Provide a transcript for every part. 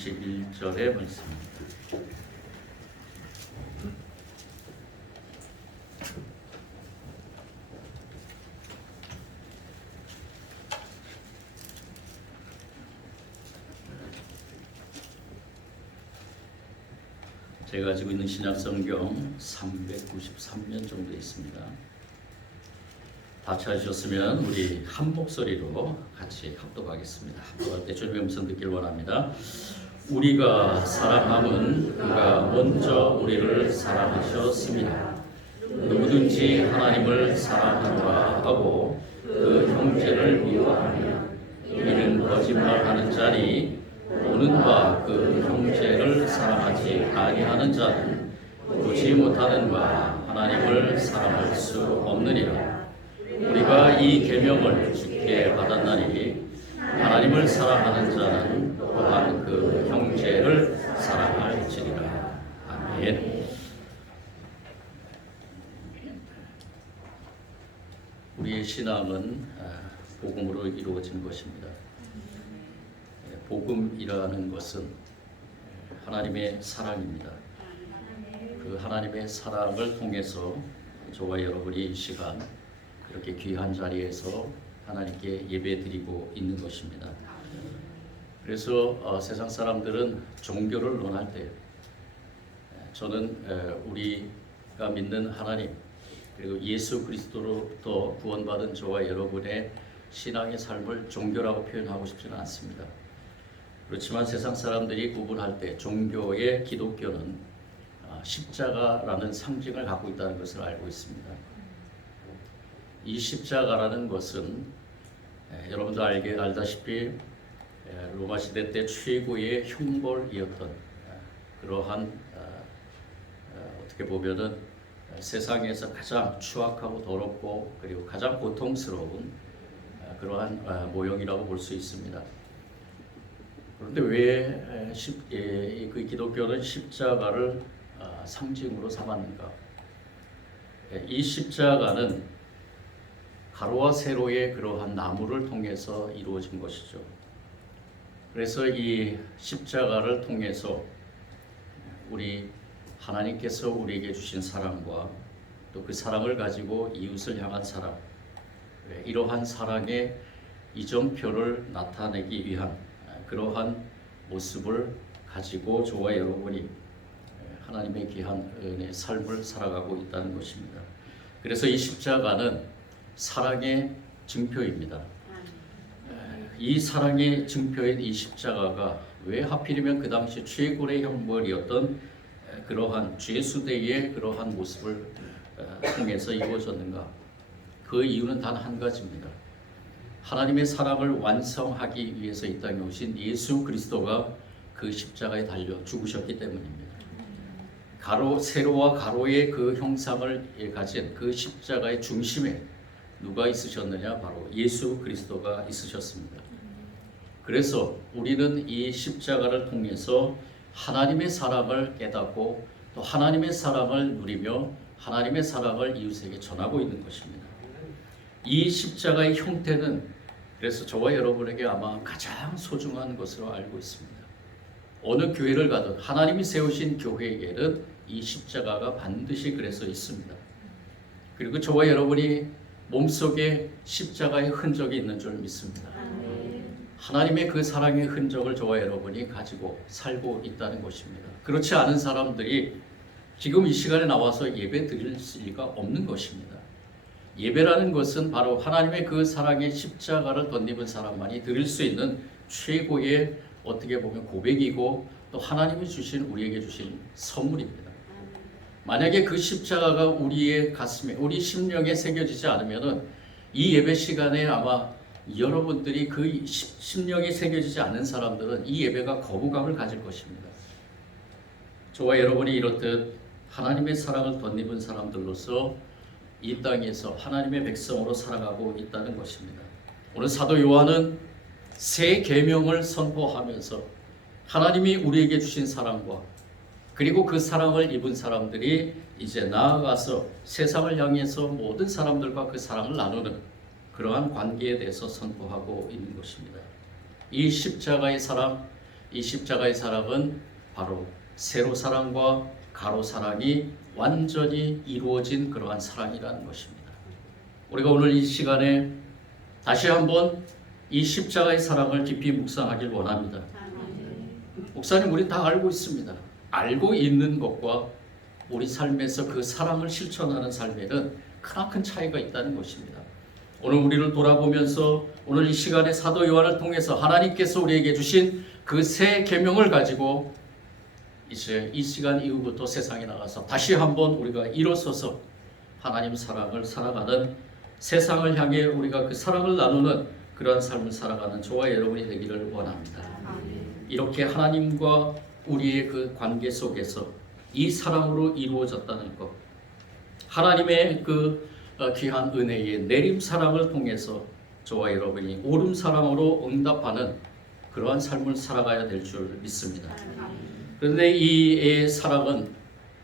31절의 말씀입니다. 제가 가지고 있는 신약성경 393면 정도 있습니다. 다 찾으셨으면 우리 한 목소리로 같이 합독하겠습니다. 합독할 때 주님의 음성 듣길 원합니다. 우리가 사랑함은 그가 먼저 우리를 사랑하셨습니다. 누구든지 하나님을 사랑하노라 하고 그 형제를 미워하면 이는 거짓말하는 자니 보는 바 그 형제를 사랑하지 아니하는 자는 보지 못하는 바 하나님을 사랑할 수 없느니라. 우리가 이 계명을 주께 받았나니 하나님을 사랑하는 자는 또한 그 형제를 사랑할지니라. 아멘. 우리의 신앙은 복음으로 이루어진 것입니다. 복음이라는 것은 하나님의 사랑입니다. 그 하나님의 사랑을 통해서 저와 여러분이 이 시간 이렇게 귀한 자리에서 하나님께 예배드리고 있는 것입니다. 그래서 세상 사람들은 종교를 논할 때 저는 우리가 믿는 하나님 그리고 예수 그리스도로부터 구원받은 저와 여러분의 신앙의 삶을 종교라고 표현하고 싶지는 않습니다. 그렇지만 세상 사람들이 구분할 때 종교의 기독교는 십자가라는 상징을 갖고 있다는 것을 알고 있습니다. 이 십자가라는 것은 여러분도 알다시피 로마 시대 때 최고의 형벌이었던 그러한 어떻게 보면은 세상에서 가장 추악하고 더럽고 그리고 가장 고통스러운 그러한 모형이라고 볼 수 있습니다. 그런데 왜 그 기독교는 십자가를 상징으로 삼았는가? 이 십자가는 가로와 세로의 그러한 나무를 통해서 이루어진 것이죠. 그래서 이 십자가를 통해서 우리 하나님께서 우리에게 주신 사랑과 또 그 사랑을 가지고 이웃을 향한 사랑, 이러한 사랑의 이정표를 나타내기 위한 그러한 모습을 가지고 저와 여러분이 하나님의 귀한 은혜의 삶을 살아가고 있다는 것입니다. 그래서 이 십자가는 사랑의 증표입니다. 이 사랑의 증표인 이 십자가가 왜 하필이면 그 당시 최고의 형벌이었던 그러한 죄수대의 그러한 모습을 통해서 이루어졌는가? 그 이유는 단 한 가지입니다. 하나님의 사랑을 완성하기 위해서 이 땅에 오신 예수 그리스도가 그 십자가에 달려 죽으셨기 때문입니다. 세로와 가로의 그 형상을 가진 그 십자가의 중심에 누가 있으셨느냐? 바로 예수 그리스도가 있으셨습니다. 그래서 우리는 이 십자가를 통해서 하나님의 사랑을 깨닫고 또 하나님의 사랑을 누리며 하나님의 사랑을 이웃에게 전하고 있는 것입니다. 이 십자가의 형태는 그래서 저와 여러분에게 아마 가장 소중한 것으로 알고 있습니다. 어느 교회를 가든 하나님이 세우신 교회에게는 이 십자가가 반드시 그래서 있습니다. 그리고 저와 여러분이 몸속에 십자가의 흔적이 있는 줄 믿습니다. 하나님의 그 사랑의 흔적을 저와 여러분이 가지고 살고 있다는 것입니다. 그렇지 않은 사람들이 지금 이 시간에 나와서 예배 드릴 리가 없는 것입니다. 예배라는 것은 바로 하나님의 그 사랑의 십자가를 덧입은 사람만이 드릴 수 있는 최고의 어떻게 보면 고백이고 또 하나님이 주신 우리에게 주신 선물입니다. 만약에 그 십자가가 우리의 가슴에 우리 심령에 새겨지지 않으면은 이 예배 시간에 아마 여러분들이 그 심령에 새겨지지 않은 사람들은 이 예배가 거부감을 가질 것입니다. 저와 여러분이 이렇듯 하나님의 사랑을 덧입은 사람들로서 이 땅에서 하나님의 백성으로 살아가고 있다는 것입니다. 오늘 사도 요한은 새 계명을 선포하면서 하나님이 우리에게 주신 사랑과 그리고 그 사랑을 입은 사람들이 이제 나아가서 세상을 향해서 모든 사람들과 그 사랑을 나누는 그러한 관계에 대해서 선포하고 있는 것입니다. 이 십자가의 사랑, 이 십자가의 사랑은 바로 세로 사랑과 가로 사랑이 완전히 이루어진 그러한 사랑이라는 것입니다. 우리가 오늘 이 시간에 다시 한번 이 십자가의 사랑을 깊이 묵상하길 원합니다. 목사님, 우리 다 알고 있습니다. 알고 있는 것과 우리 삶에서 그 사랑을 실천하는 삶에는 크나큰 차이가 있다는 것입니다. 오늘 우리를 돌아보면서 오늘 이 시간에 사도 요한을 통해서 하나님께서 우리에게 주신 그 새 계명을 가지고 이제 이 시간 이후부터 세상에 나가서 다시 한번 우리가 일어서서 하나님 사랑을 살아가는, 세상을 향해 우리가 그 사랑을 나누는 그러한 삶을 살아가는 저와 여러분이 되기를 원합니다. 이렇게 하나님과 우리의 그 관계 속에서 이 사랑으로 이루어졌다는 것, 하나님의 그 귀한 은혜의 내림 사랑을 통해서 저와 여러분이 오름 사랑으로 응답하는 그러한 삶을 살아가야 될 줄 믿습니다. 그런데 이 사랑은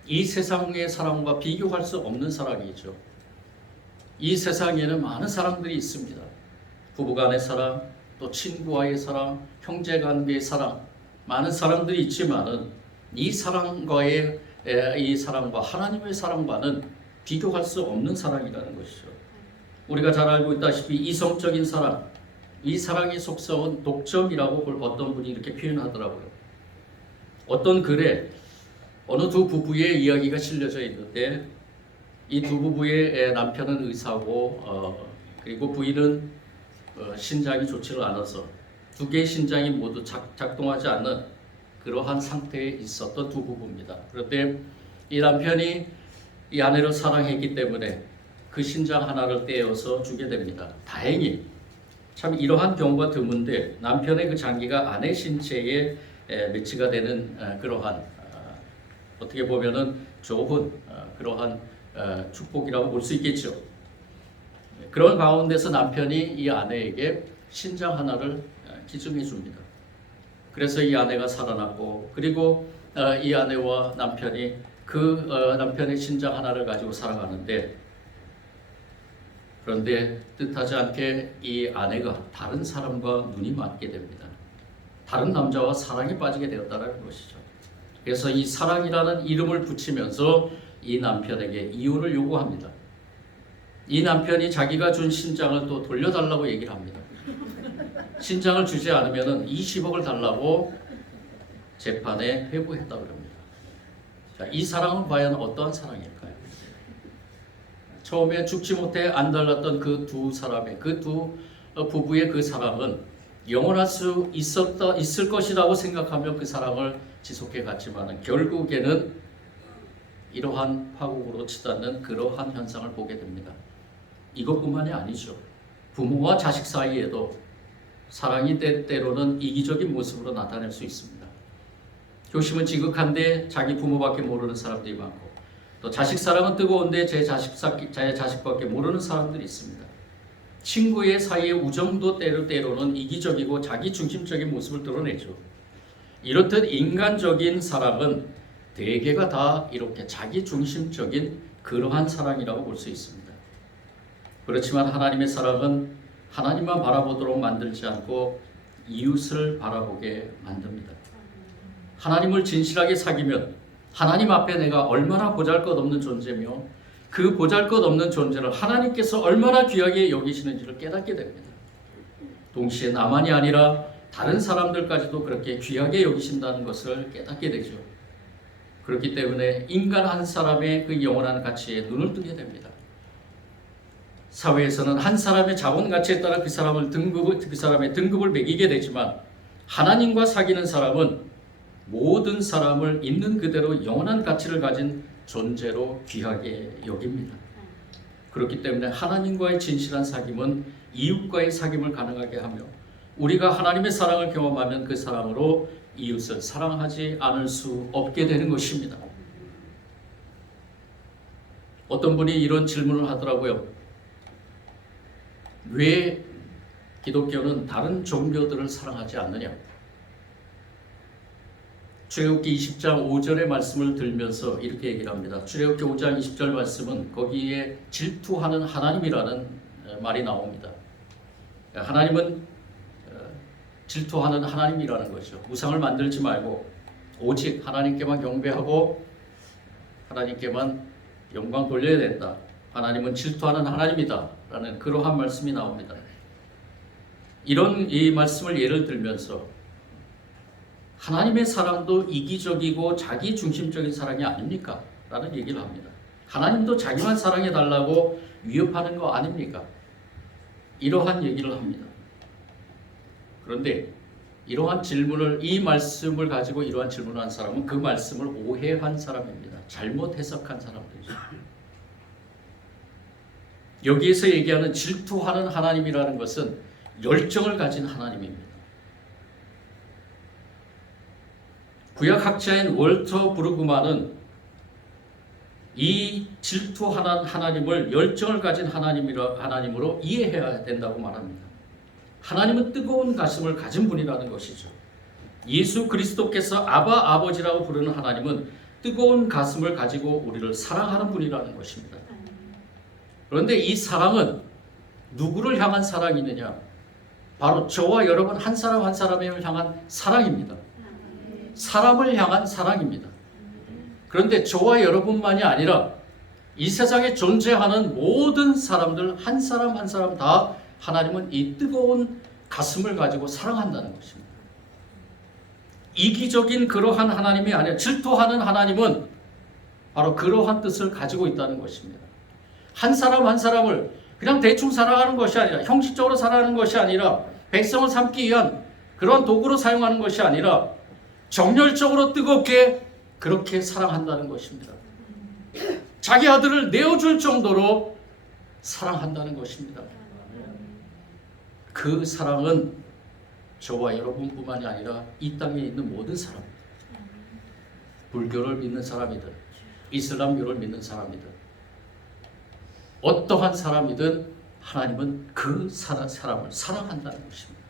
이 세상의 사랑과 비교할 수 없는 사랑이죠. 이 세상에는 많은 사랑들이 있습니다. 부부간의 사랑, 또 친구와의 사랑, 형제간의 사랑, 많은 사랑들이 있지만은 이 사랑과 하나님의 사랑과는 비교할 수 없는 사랑이라는 것이죠. 우리가 잘 알고 있다시피 이성적인 사랑, 이 사랑의 속성은 독점이라고 어떤 분이 이렇게 표현하더라고요. 어떤 글에 어느 두 부부의 이야기가 실려져 있는데 이 두 부부의 남편은 의사고 그리고 부인은 신장이 좋지를 않아서 두 개의 신장이 모두 작동하지 않는 그러한 상태에 있었던 두 부부입니다. 그런데 이 남편이 이 아내를 사랑했기 때문에 그 신장 하나를 떼어서 주게 됩니다. 다행히 참 이러한 경우가 드문데 남편의 그 장기가 아내 신체에 매치가 되는 그러한 어떻게 보면은 좋은 그러한 축복이라고 볼 수 있겠죠. 그런 가운데서 남편이 이 아내에게 신장 하나를 기증해 줍니다. 그래서 이 아내가 살아났고, 그리고 이 아내와 남편이 그 남편의 신장 하나를 가지고 살아가는데, 그런데 뜻하지 않게 이 아내가 다른 사람과 눈이 맞게 됩니다. 다른 남자와 사랑에 빠지게 되었다는 것이죠. 그래서 이 사랑이라는 이름을 붙이면서 이 남편에게 이혼을 요구합니다. 이 남편이 자기가 준 신장을 또 돌려달라고 얘기를 합니다. 신장을 주지 않으면 20억을 달라고 재판에 회부했다고 합니다. 자, 이 사랑은 과연 어떠한 사랑일까요? 처음에 죽지 못해 안달났던 그 두 사람의, 그 두 부부의 그 사랑은 영원할 수 있을 것이라고 생각하며 그 사랑을 지속해 갔지만 결국에는 이러한 파국으로 치닫는 그러한 현상을 보게 됩니다. 이것뿐만이 아니죠. 부모와 자식 사이에도 사랑이 때로는 이기적인 모습으로 나타날 수 있습니다. 교심은 지극한데 자기 부모밖에 모르는 사람들이 많고, 또 자식 사랑은 뜨거운데 제 자식밖에 모르는 사람들이 있습니다. 친구의 사이의 우정도 때로는 이기적이고 자기 중심적인 모습을 드러내죠. 이렇듯 인간적인 사랑은 대개가 다 이렇게 자기 중심적인 그러한 사랑이라고 볼 수 있습니다. 그렇지만 하나님의 사랑은 하나님만 바라보도록 만들지 않고 이웃을 바라보게 만듭니다. 하나님을 진실하게 사귀면 하나님 앞에 내가 얼마나 보잘것없는 존재며 그 보잘것없는 존재를 하나님께서 얼마나 귀하게 여기시는지를 깨닫게 됩니다. 동시에 나만이 아니라 다른 사람들까지도 그렇게 귀하게 여기신다는 것을 깨닫게 되죠. 그렇기 때문에 인간 한 사람의 그 영원한 가치에 눈을 뜨게 됩니다. 사회에서는 한 사람의 자본 가치에 따라 그 사람의 등급을 매기게 되지만 하나님과 사귀는 사람은 모든 사람을 있는 그대로 영원한 가치를 가진 존재로 귀하게 여깁니다. 그렇기 때문에 하나님과의 진실한 사귐은 이웃과의 사귐을 가능하게 하며 우리가 하나님의 사랑을 경험하면 그 사랑으로 이웃을 사랑하지 않을 수 없게 되는 것입니다. 어떤 분이 이런 질문을 하더라고요. 왜 기독교는 다른 종교들을 사랑하지 않느냐? 출애굽기 20장 5절의 말씀을 들면서 이렇게 얘기를 합니다. 출애굽기 5장 20절 말씀은 거기에 질투하는 하나님이라는 말이 나옵니다. 하나님은 질투하는 하나님이라는 것이죠. 우상을 만들지 말고 오직 하나님께만 경배하고 하나님께만 영광 돌려야 된다. 하나님은 질투하는 하나님이다 라는 그러한 말씀이 나옵니다. 이런 이 말씀을 예를 들면서 하나님의 사랑도 이기적이고 자기 중심적인 사랑이 아닙니까? 라는 얘기를 합니다. 하나님도 자기만 사랑해 달라고 위협하는 거 아닙니까? 이러한 얘기를 합니다. 그런데 이러한 질문을, 이 말씀을 가지고 이러한 질문을 한 사람은 그 말씀을 오해한 사람입니다. 잘못 해석한 사람들이죠. 여기에서 얘기하는 질투하는 하나님이라는 것은 열정을 가진 하나님입니다. 구약학자인 월터 브루그만은 이 질투하는 하나님을 열정을 가진 하나님으로 이해해야 된다고 말합니다. 하나님은 뜨거운 가슴을 가진 분이라는 것이죠. 예수 그리스도께서 아바 아버지라고 부르는 하나님은 뜨거운 가슴을 가지고 우리를 사랑하는 분이라는 것입니다. 그런데 이 사랑은 누구를 향한 사랑이느냐? 바로 저와 여러분 한 사람 한 사람을 향한 사랑입니다. 사람을 향한 사랑입니다. 그런데 저와 여러분만이 아니라 이 세상에 존재하는 모든 사람들 한 사람 한 사람 다 하나님은 이 뜨거운 가슴을 가지고 사랑한다는 것입니다. 이기적인 그러한 하나님이 아니라 질투하는 하나님은 바로 그러한 뜻을 가지고 있다는 것입니다. 한 사람 한 사람을 그냥 대충 사랑하는 것이 아니라, 형식적으로 사랑하는 것이 아니라, 백성을 삼기 위한 그런 도구로 사용하는 것이 아니라 정열적으로 뜨겁게 그렇게 사랑한다는 것입니다. 자기 아들을 내어줄 정도로 사랑한다는 것입니다. 그 사랑은 저와 여러분뿐만이 아니라 이 땅에 있는 모든 사람, 불교를 믿는 사람이든 이슬람교를 믿는 사람이든 어떠한 사람이든 하나님은 그 사람을 사랑한다는 것입니다.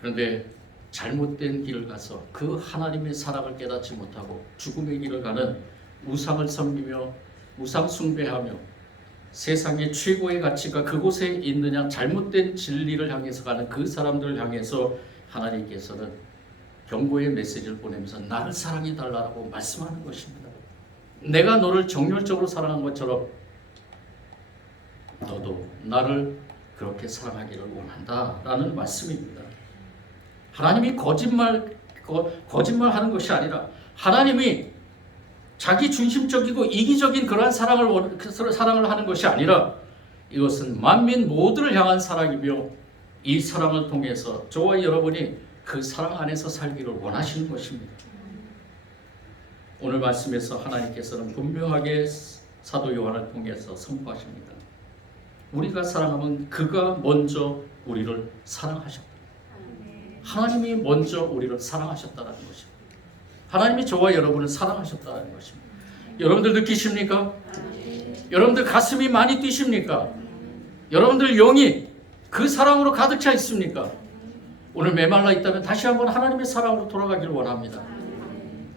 그런데 잘못된 길을 가서 그 하나님의 사랑을 깨닫지 못하고 죽음의 길을 가는 우상을 섬기며 우상 숭배하며 세상의 최고의 가치가 그곳에 있느냐 잘못된 진리를 향해서 가는 그 사람들을 향해서 하나님께서는 경고의 메시지를 보내면서 나를 사랑해 달라고 말씀하는 것입니다. 내가 너를 정열적으로 사랑한 것처럼 너도 나를 그렇게 사랑하기를 원한다라는 말씀입니다. 하나님이 거짓말하는 것이 아니라 하나님이 자기 중심적이고 이기적인 그러한 사랑을 하는 것이 아니라 이것은 만민 모두를 향한 사랑이며 이 사랑을 통해서 저와 여러분이 그 사랑 안에서 살기를 원하시는 것입니다. 오늘 말씀에서 하나님께서는 분명하게 사도 요한을 통해서 선포하십니다. 우리가 사랑하면 그가 먼저 우리를 사랑하셨다. 하나님이 먼저 우리를 사랑하셨다는 것입니다. 하나님이 저와 여러분을 사랑하셨다는 것입니다. 여러분들 느끼십니까? 여러분들 가슴이 많이 뛰십니까? 여러분들 영이 그 사랑으로 가득 차 있습니까? 오늘 메말라 있다면 다시 한번 하나님의 사랑으로 돌아가길 원합니다.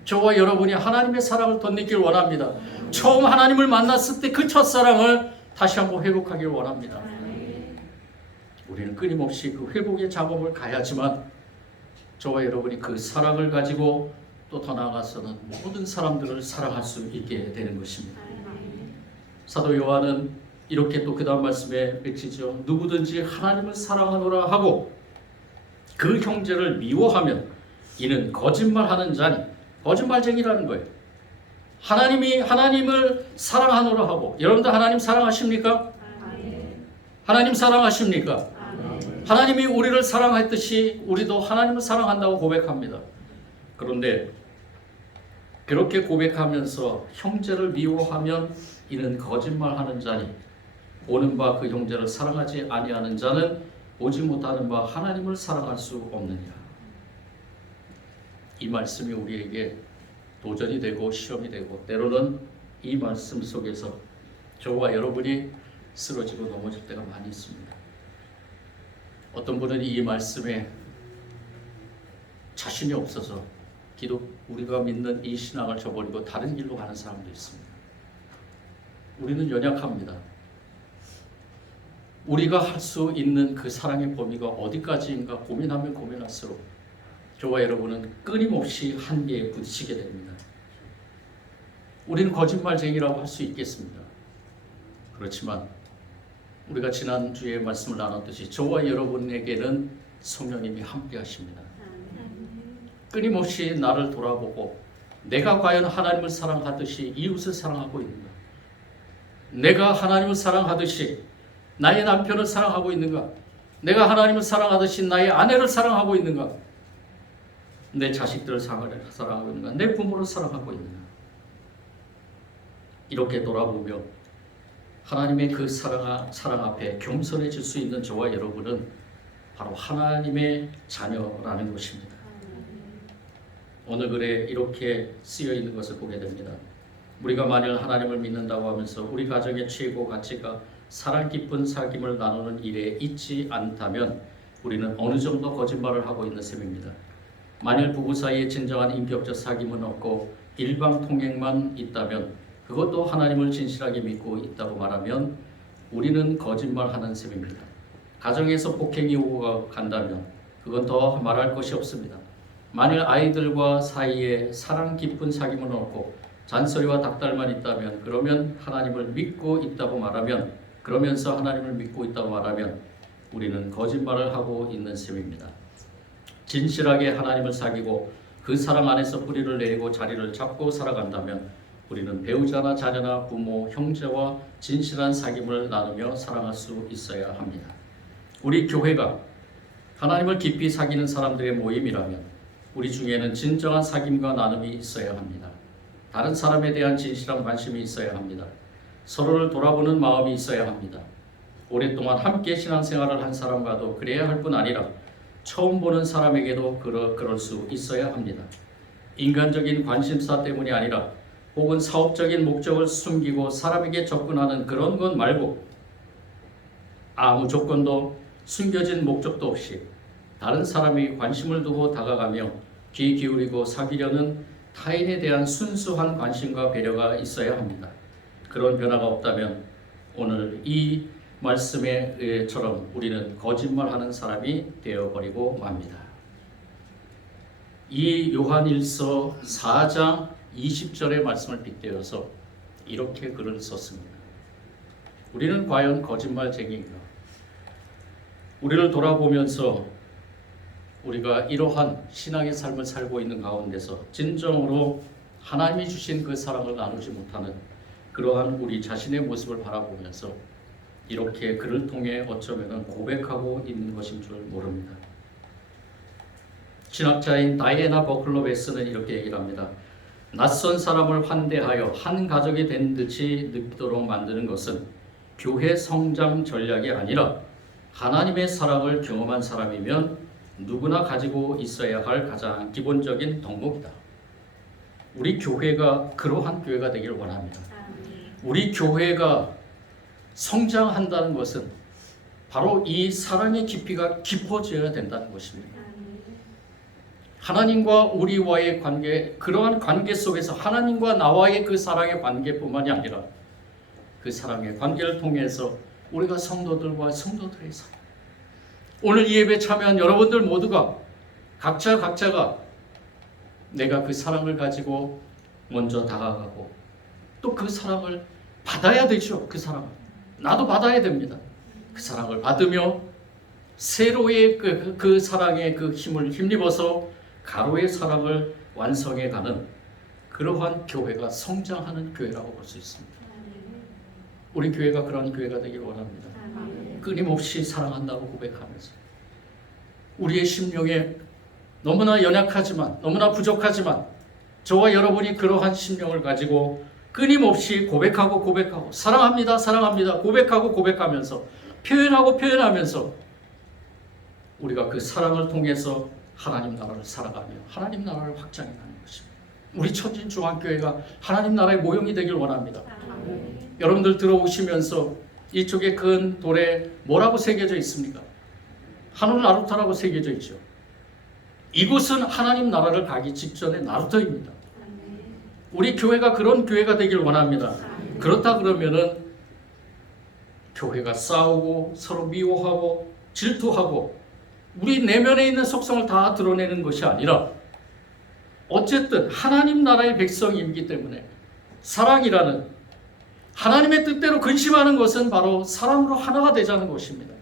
저와 여러분이 하나님의 사랑을 덧느끼길 원합니다. 처음 하나님을 만났을 때 그 첫사랑을 다시 한번 회복하길 원합니다. 우리는 끊임없이 그 회복의 작업을 가야지만 저와 여러분이 그 사랑을 가지고 또 더 나아가서는 모든 사람들을 사랑할 수 있게 되는 것입니다. 사도 요한은 이렇게 또 그 다음 말씀에 외치죠. 누구든지 하나님을 사랑하노라 하고 그 형제를 미워하면 이는 거짓말하는 자니, 거짓말쟁이라는 거예요. 하나님을 사랑하노라 하고, 여러분들 하나님 사랑하십니까? 하나님 사랑하십니까? 하나님이 우리를 사랑했듯이 우리도 하나님을 사랑한다고 고백합니다. 그런데 그렇게 고백하면서 형제를 미워하면 이는 거짓말하는 자니 보는 바 그 형제를 사랑하지 아니하는 자는 보지 못하는 바 하나님을 사랑할 수 없느냐. 이 말씀이 우리에게 도전이 되고 시험이 되고 때로는 이 말씀 속에서 저와 여러분이 쓰러지고 넘어질 때가 많이 있습니다. 어떤 분은 이 말씀에 자신이 없어서 우리가 믿는 이 신앙을 저버리고 다른 길로 가는 사람도 있습니다. 우리는 연약합니다. 우리가 할 수 있는 그 사랑의 범위가 어디까지인가 고민하면 고민할수록 저와 여러분은 끊임없이 한계에 부딪히게 됩니다. 우리는 거짓말쟁이라고 할 수 있겠습니다. 그렇지만 우리가 지난주에 말씀을 나눴듯이 저와 여러분에게는 성령님이 함께 하십니다. 끊임없이 나를 돌아보고 내가 과연 하나님을 사랑하듯이 이웃을 사랑하고 있는가? 내가 하나님을 사랑하듯이 나의 남편을 사랑하고 있는가? 내가 하나님을 사랑하듯이 나의 아내를 사랑하고 있는가? 내 자식들을 사랑하고 있는가? 내 부모를 사랑하고 있는가? 이렇게 돌아보며 하나님의 그 사랑 앞에 겸손해질 수 있는 저와 여러분은 바로 하나님의 자녀라는 것입니다. 오늘 글에 이렇게 쓰여 있는 것을 보게 됩니다. 우리가 만일 하나님을 믿는다고 하면서 우리 가정의 최고 가치가 사랑 깊은 사귐을 나누는 일에 있지 않다면 우리는 어느 정도 거짓말을 하고 있는 셈입니다. 만일 부부 사이에 진정한 인격적 사귐은 없고 일방통행만 있다면, 그것도 하나님을 진실하게 믿고 있다고 말하면 우리는 거짓말하는 셈입니다. 가정에서 폭행이 오고 간다면 그건 더 말할 것이 없습니다. 만일 아이들과 사이에 사랑 깊은 사귐은 없고 잔소리와 닥달만 있다면, 그러면 하나님을 믿고 있다고 말하면, 그러면서 하나님을 믿고 있다고 말하면 우리는 거짓말을 하고 있는 셈입니다. 진실하게 하나님을 사귀고 그 사랑 안에서 뿌리를 내리고 자리를 잡고 살아간다면 우리는 배우자나 자녀나 부모, 형제와 진실한 사귐을 나누며 살아갈 수 있어야 합니다. 우리 교회가 하나님을 깊이 사귀는 사람들의 모임이라면 우리 중에는 진정한 사귐과 나눔이 있어야 합니다. 다른 사람에 대한 진실한 관심이 있어야 합니다. 서로를 돌아보는 마음이 있어야 합니다. 오랫동안 함께 신앙생활을 한 사람과도 그래야 할 뿐 아니라 처음 보는 사람에게도 그럴 수 있어야 합니다. 인간적인 관심사 때문이 아니라 혹은 사업적인 목적을 숨기고 사람에게 접근하는 그런 것 말고 아무 조건도 숨겨진 목적도 없이 다른 사람에게 관심을 두고 다가가며 귀 기울이고 사귀려는 타인에 대한 순수한 관심과 배려가 있어야 합니다. 그런 변화가 없다면 오늘 이 말씀에처럼 우리는 거짓말하는 사람이 되어버리고 맙니다. 이 요한일서 4장 20절의 말씀을 빗대어서 이렇게 글을 썼습니다. 우리는 과연 거짓말쟁이인가? 우리를 돌아보면서 우리가 이러한 신앙의 삶을 살고 있는 가운데서 진정으로 하나님이 주신 그 사랑을 나누지 못하는 그러한 우리 자신의 모습을 바라보면서 이렇게 글을 통해 어쩌면 고백하고 있는 것인 줄 모릅니다. 신학자인 다이애나 버클러 베스는 이렇게 얘기를 합니다. 낯선 사람을 환대하여 한 가족이 된 듯이 느끼도록 만드는 것은 교회 성장 전략이 아니라 하나님의 사랑을 경험한 사람이면 누구나 가지고 있어야 할 가장 기본적인 덕목이다. 우리 교회가 그러한 교회가 되기를 원합니다. 우리 교회가 성장한다는 것은 바로 이 사랑의 깊이가 깊어져야 된다는 것입니다. 하나님과 우리와의 관계, 그러한 관계 속에서 하나님과 나와의 그 사랑의 관계뿐만이 아니라 그 사랑의 관계를 통해서 우리가 성도들과 성도들의 사랑, 오늘 이 예배에 참여한 여러분들 모두가 각자가 내가 그 사랑을 가지고 먼저 다가가고 또 그 사랑을 받아야 되죠. 그 사랑을 나도 받아야 됩니다. 그 사랑을 받으며 세로의 그 사랑의 그 힘을 힘입어서 가로의 사랑을 완성해 가는 그러한 교회가 성장하는 교회라고 볼 수 있습니다. 우리 교회가 그러한 교회가 되길 원합니다. 끊임없이 사랑한다고 고백하면서 우리의 심령에 너무나 연약하지만 너무나 부족하지만 저와 여러분이 그러한 심령을 가지고 끊임없이 고백하고 사랑합니다 고백하고 고백하면서 표현하면서 우리가 그 사랑을 통해서 하나님 나라를 살아가며 하나님 나라를 확장해가는 것입니다. 우리 천진중앙교회가 하나님 나라의 모형이 되길 원합니다. 여러분들 들어오시면서 이쪽에 큰 돌에 뭐라고 새겨져 있습니까? 하늘 나루터라고 새겨져 있죠. 이곳은 하나님 나라를 가기 직전의 나루터입니다. 우리 교회가 그런 교회가 되길 원합니다. 그렇다 그러면은 교회가 싸우고 서로 미워하고 질투하고 우리 내면에 있는 속성을 다 드러내는 것이 아니라 어쨌든 하나님 나라의 백성이기 때문에 사랑이라는 하나님의 뜻대로 근심하는 것은 바로 사랑으로 하나가 되자는 것입니다.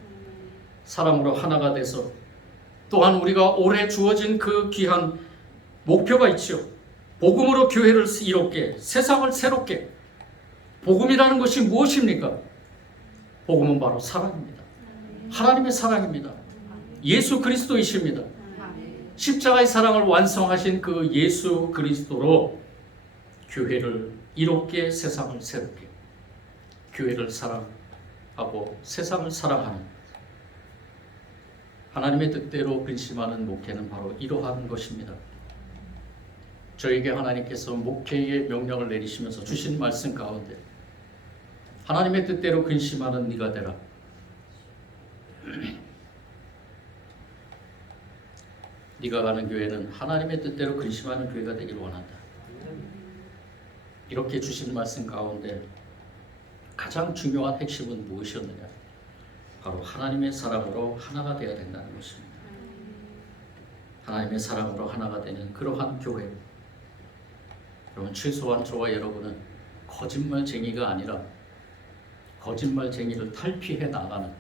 사랑으로 하나가 돼서 또한 우리가 올해 주어진 그 귀한 목표가 있죠. 복음으로 교회를 이롭게, 세상을 새롭게. 복음이라는 것이 무엇입니까? 복음은 바로 사랑입니다. 하나님의 사랑입니다. 예수 그리스도이십니다. 십자가의 사랑을 완성하신 그 예수 그리스도로 교회를 이롭게, 세상을 새롭게. 교회를 사랑하고 세상을 사랑하는 하나님의 뜻대로 근심하는 목회는 바로 이러한 것입니다. 저에게 하나님께서 목회의 명령을 내리시면서 주신 말씀 가운데 하나님의 뜻대로 근심하는 네가 되라. 네가 가는 교회는 하나님의 뜻대로 근심하는 교회가 되기를 원한다. 이렇게 주신 말씀 가운데 가장 중요한 핵심은 무엇이었느냐? 바로 하나님의 사랑으로 하나가 되어야 된다는 것입니다. 하나님의 사랑으로 하나가 되는 그러한 교회. 여러분, 최소한 저와 여러분은 거짓말쟁이가 아니라 거짓말쟁이를 탈피해 나가는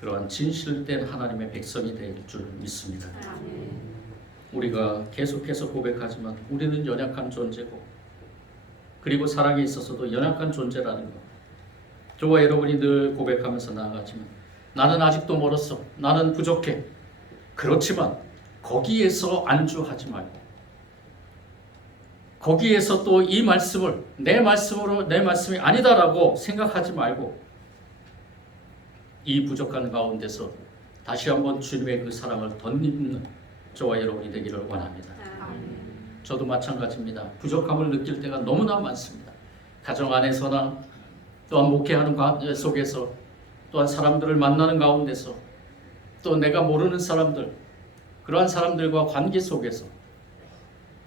그러한 진실된 하나님의 백성이 될 줄 믿습니다. 우리가 계속해서 고백하지만 우리는 연약한 존재고 그리고 사랑에 있어서도 연약한 존재라는 것. 저와 여러분이 늘 고백하면서 나아가지만 나는 아직도 멀었어. 나는 부족해. 그렇지만 거기에서 안주하지 말고 거기에서 또 이 말씀을 내 말씀으로 내 말씀이 아니다라고 생각하지 말고 이 부족한 가운데서 다시 한번 주님의 그 사랑을 덧입는 저와 여러분이 되기를 원합니다. 저도 마찬가지입니다. 부족함을 느낄 때가 너무나 많습니다. 가정 안에서나 또한 목회하는 속에서 또한 사람들을 만나는 가운데서 또 내가 모르는 사람들 그러한 사람들과 관계 속에서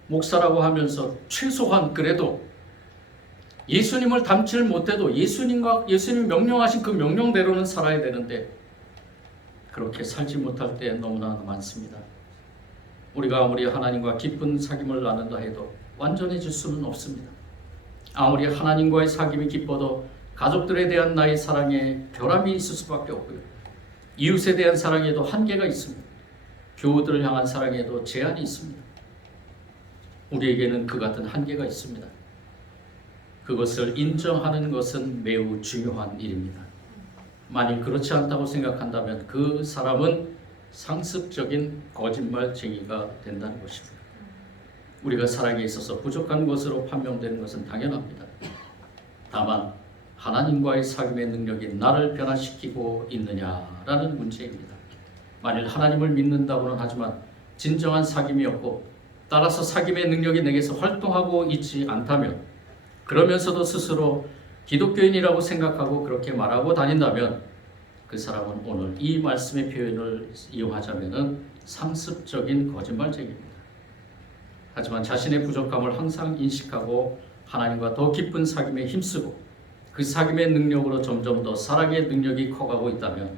목사라고 하면서 최소한 그래도 예수님을 닮지 못해도 예수님이 명령하신 그 명령대로는 살아야 되는데 그렇게 살지 못할 때 너무나 많습니다. 우리가 아무리 하나님과 깊은 사귐을 나눈다 해도 완전해질 수는 없습니다. 아무리 하나님과의 사귐이 깊어도 가족들에 대한 나의 사랑에 결함이 있을 수밖에 없고요. 이웃에 대한 사랑에도 한계가 있습니다. 교우들을 향한 사랑에도 제한이 있습니다. 우리에게는 그 같은 한계가 있습니다. 그것을 인정하는 것은 매우 중요한 일입니다. 만일 그렇지 않다고 생각한다면 그 사람은 상습적인 거짓말쟁이가 된다는 것입니다. 우리가 사랑에 있어서 부족한 것으로 판명되는 것은 당연합니다. 다만 하나님과의 사귐의 능력이 나를 변화시키고 있느냐라는 문제입니다. 만일 하나님을 믿는다고는 하지만 진정한 사귐이 없고 따라서 사귐의 능력이 내게서 활동하고 있지 않다면 그러면서도 스스로 기독교인이라고 생각하고 그렇게 말하고 다닌다면 그 사람은 오늘 이 말씀의 표현을 이용하자면 상습적인 거짓말쟁이입니다. 하지만 자신의 부족함을 항상 인식하고 하나님과 더 깊은 사귐에 힘쓰고 그 사귐의 능력으로 점점 더 사랑의 능력이 커가고 있다면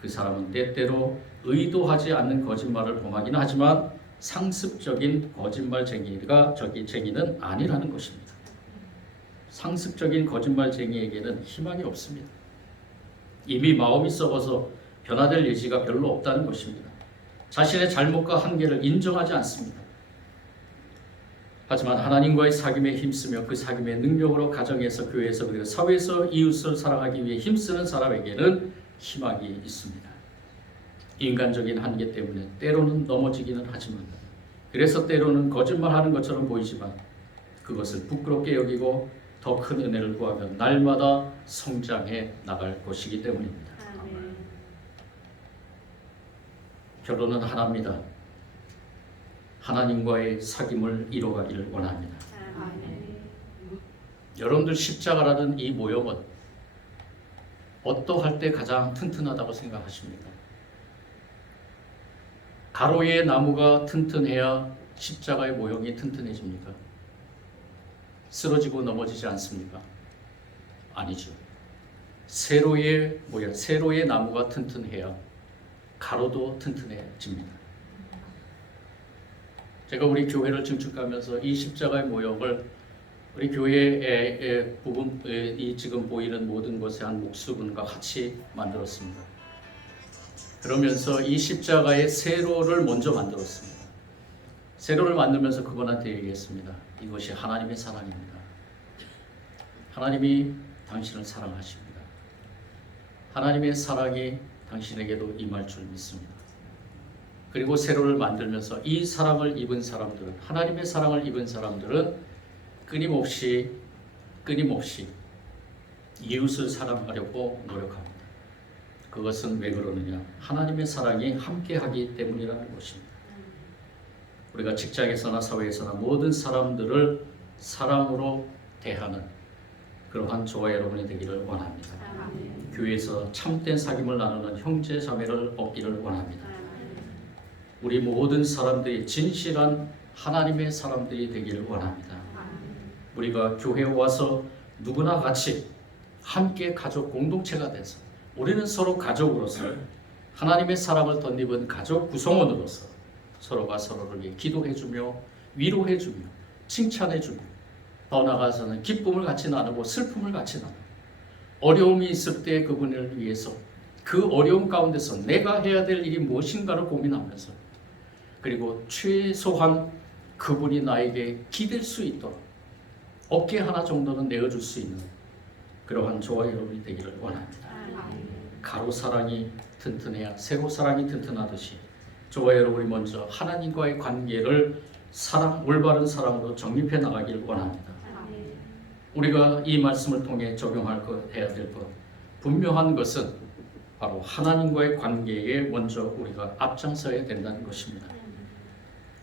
그 사람은 때때로 의도하지 않는 거짓말을 범하긴 하지만 상습적인 거짓말쟁이가 쟁이는 아니라는 것입니다. 상습적인 거짓말쟁이에게는 희망이 없습니다. 이미 마음이 썩어서 변화될 여지가 별로 없다는 것입니다. 자신의 잘못과 한계를 인정하지 않습니다. 하지만 하나님과의 사귐에 힘쓰며 그 사귐의 능력으로 가정에서 교회에서 그리고 사회에서 이웃을 사랑하기 위해 힘쓰는 사람에게는 희망이 있습니다. 인간적인 한계 때문에 때로는 넘어지기는 하지만 그래서 때로는 거짓말하는 것처럼 보이지만 그것을 부끄럽게 여기고 더 큰 은혜를 구하며 날마다 성장해 나갈 것이기 때문입니다. 결론은 하나입니다. 하나님과의 사귐을 이뤄가기를 원합니다. 여러분들 십자가라는 이 모형은 어떠할 때 가장 튼튼하다고 생각하십니까? 가로의 나무가 튼튼해야 십자가의 모형이 튼튼해집니까? 쓰러지고 넘어지지 않습니까? 아니죠. 세로의 나무가 튼튼해야 가로도 튼튼해집니다. 제가 우리 교회를 증축하면서 이 십자가의 모형을 우리 교회의 부분, 이 지금 보이는 모든 곳의 한 목수분과 같이 만들었습니다. 그러면서 이 십자가의 세로를 먼저 만들었습니다. 세로를 만들면서 그분한테 얘기했습니다. 이것이 하나님의 사랑입니다. 하나님이 당신을 사랑하십니다. 하나님의 사랑이 당신에게도 임할 줄 믿습니다. 그리고 세로를 만들면서 이 사랑을 입은 사람들은, 하나님의 사랑을 입은 사람들은 끊임없이 이웃을 사랑하려고 노력합니다. 그것은 왜 그러느냐? 하나님의 사랑이 함께하기 때문이라는 것입니다. 우리가 직장에서나 사회에서나 모든 사람들을 사랑으로 대하는 그러한 저와 여러분이 되기를 원합니다. 교회에서 참된 사귐을 나누는 형제 자매를 얻기를 원합니다. 우리 모든 사람들이 진실한 하나님의 사람들이 되기를 원합니다. 우리가 교회에 와서 누구나 같이 함께 가족 공동체가 돼서 우리는 서로 가족으로서 하나님의 사랑을 덧입은 가족 구성원으로서 서로가 서로를 위해 기도해주며 위로해주며 칭찬해주며 더 나아가서는 기쁨을 같이 나누고 슬픔을 같이 나누고 어려움이 있을 때 그분을 위해서 그 어려움 가운데서 내가 해야 될 일이 무엇인가를 고민하면서 그리고 최소한 그분이 나에게 기댈 수 있도록 어깨 하나 정도는 내어줄 수 있는 그러한 저와 여러분이 되기를 원합니다. 가로 사랑이 튼튼해야 세로 사랑이 튼튼하듯이 저와 여러분이 먼저 하나님과의 관계를 올바른 사랑으로 정립해 나가길 원합니다. 우리가 이 말씀을 통해 적용할 것, 해야 될 것, 분명한 것은 바로 하나님과의 관계에 먼저 우리가 앞장서야 된다는 것입니다.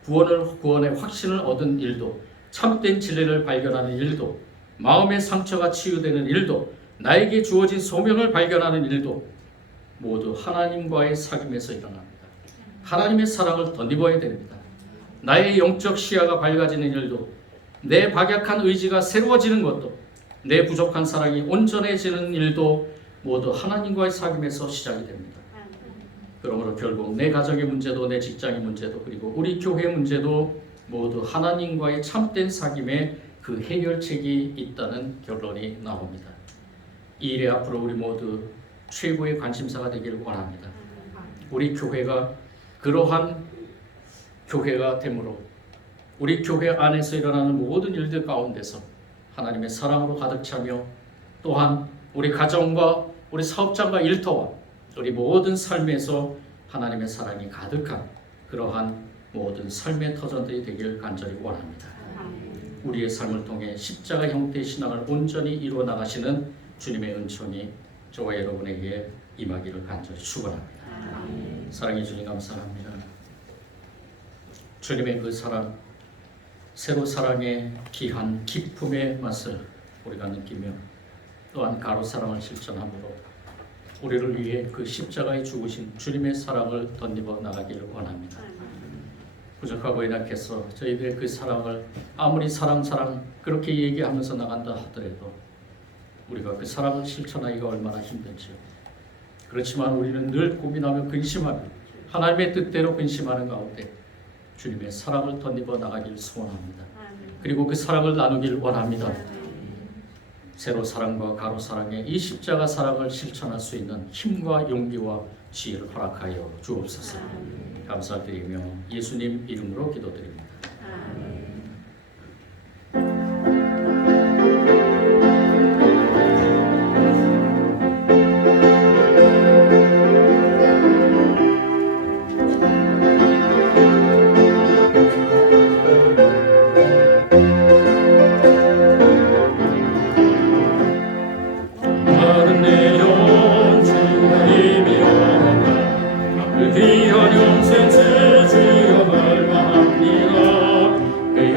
구원의 확신을 얻은 일도, 참된 진리를 발견하는 일도, 마음의 상처가 치유되는 일도, 나에게 주어진 소명을 발견하는 일도 모두 하나님과의 사귐에서 일어납니다. 하나님의 사랑을 덧입어야 됩니다. 나의 영적 시야가 밝아지는 일도, 내 박약한 의지가 새로워지는 것도, 내 부족한 사랑이 온전해지는 일도 모두 하나님과의 사귐에서 시작이 됩니다. 그러므로 결국 내 가정의 문제도, 내 직장의 문제도, 그리고 우리 교회 문제도 모두 하나님과의 참된 사귐에 그 해결책이 있다는 결론이 나옵니다. 이 일에 앞으로 우리 모두 최고의 관심사가 되기를 원합니다. 우리 교회가 그러한 교회가 되므로 우리 교회 안에서 일어나는 모든 일들 가운데서 하나님의 사랑으로 가득 차며 또한 우리 가정과 우리 사업장과 일터와 우리 모든 삶에서 하나님의 사랑이 가득한 그러한 모든 삶의 터전들이 되기를 간절히 원합니다. 우리의 삶을 통해 십자가 형태의 신앙을 온전히 이루어 나가시는 주님의 은총이 저와 여러분에게 임하기를 간절히 축원합니다. 사랑해 주님 감사합니다. 주님의 그 사랑, 새로 사랑의 귀한 기쁨의 맛을 우리가 느끼며 또한 가로 사랑을 실천함으로 우리를 위해 그 십자가에 죽으신 주님의 사랑을 덧입어 나가기를 원합니다. 부족하고 연약해서 저희들의 그 사랑을 아무리 사랑 그렇게 얘기하면서 나간다 하더라도 우리가 그 사랑을 실천하기가 얼마나 힘든지요. 그렇지만 우리는 늘 고민하며 근심하며 하나님의 뜻대로 근심하는 가운데 주님의 사랑을 덧입어 나가길 소원합니다. 그리고 그 사랑을 나누길 원합니다. 세로 사랑과 가로 사랑의 이 십자가 사랑을 실천할 수 있는 힘과 용기와 지혜를 허락하여 주옵소서. 감사드리며 예수님 이름으로 기도드립니다. 귀한 영생 주여 갈망합니다. 그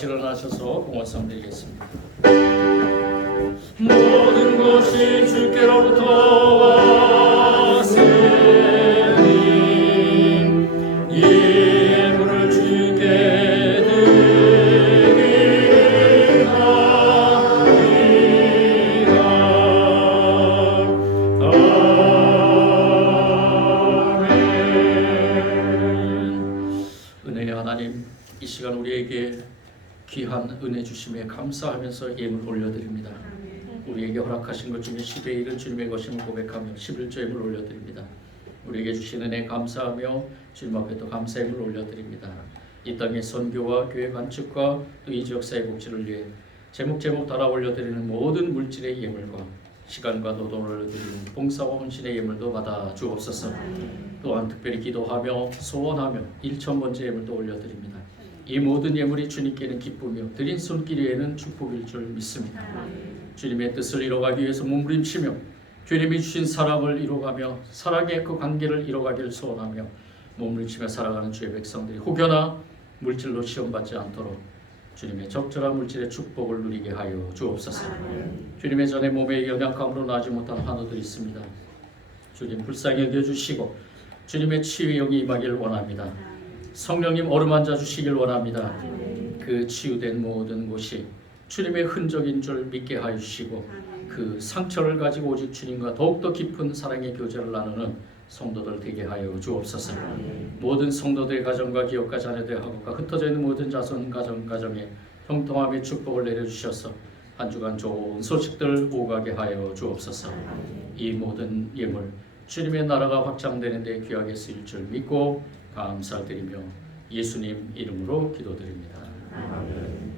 일어나셔서 공헌상 드리겠습니다. 모든 것이 주께로부터 왔으니 이 예물을 주께 드리나이다. 아멘. 은혜의 하나님, 이 시간 우리에게 귀한 은혜 주심에 감사하면서 예물 올려드립니다. 우리에게 허락하신 것 중에 10의 1은 주님의 것임을 고백하며 11조 예물 올려드립니다. 우리에게 주신 은혜 감사하며 주님 앞에 또 감사 예물 올려드립니다. 이 땅의 선교와 교회 건축과 또 이 지역사회 복지를 위해 제목제목 달아 올려드리는 모든 물질의 예물과 시간과 노동을 올려드리는 봉사와 헌신의 예물도 받아 주옵소서. 또한 특별히 기도하며 소원하며 1,000번째 예물도 올려드립니다. 이 모든 예물이 주님께는 기쁘며 드린 손길 위에는 축복일 줄 믿습니다. 주님의 뜻을 이뤄가기 위해서 몸부림치며 주님이 주신 사랑을 이뤄가며 사랑의 그 관계를 이뤄가기를 소원하며 몸부림치며 살아가는 주의 백성들이 혹여나 물질로 시험받지 않도록 주님의 적절한 물질의 축복을 누리게 하여 주옵소서. 주님의 전에 몸의 연약함으로 나지 못한 환우들이 있습니다. 주님 불쌍히 여겨주시고 주님의 치유의 영이 임하기를 원합니다. 성령님 어루만져 주시길 원합니다. 그 치유된 모든 곳이 주님의 흔적인 줄 믿게 하여 주시고 그 상처를 가지고 오직 주님과 더욱더 깊은 사랑의 교제를 나누는 성도들 되게 하여 주옵소서. 모든 성도들의 가정과 기업과 자녀들의 학업과 흩어져 있는 모든 자손 가정에 형통함의 축복을 내려주셔서 한 주간 좋은 소식들 오가게 하여 주옵소서. 이 모든 예물 주님의 나라가 확장되는 데 귀하게 쓰일 줄 믿고 감사드리며 예수님 이름으로 기도드립니다. 아멘.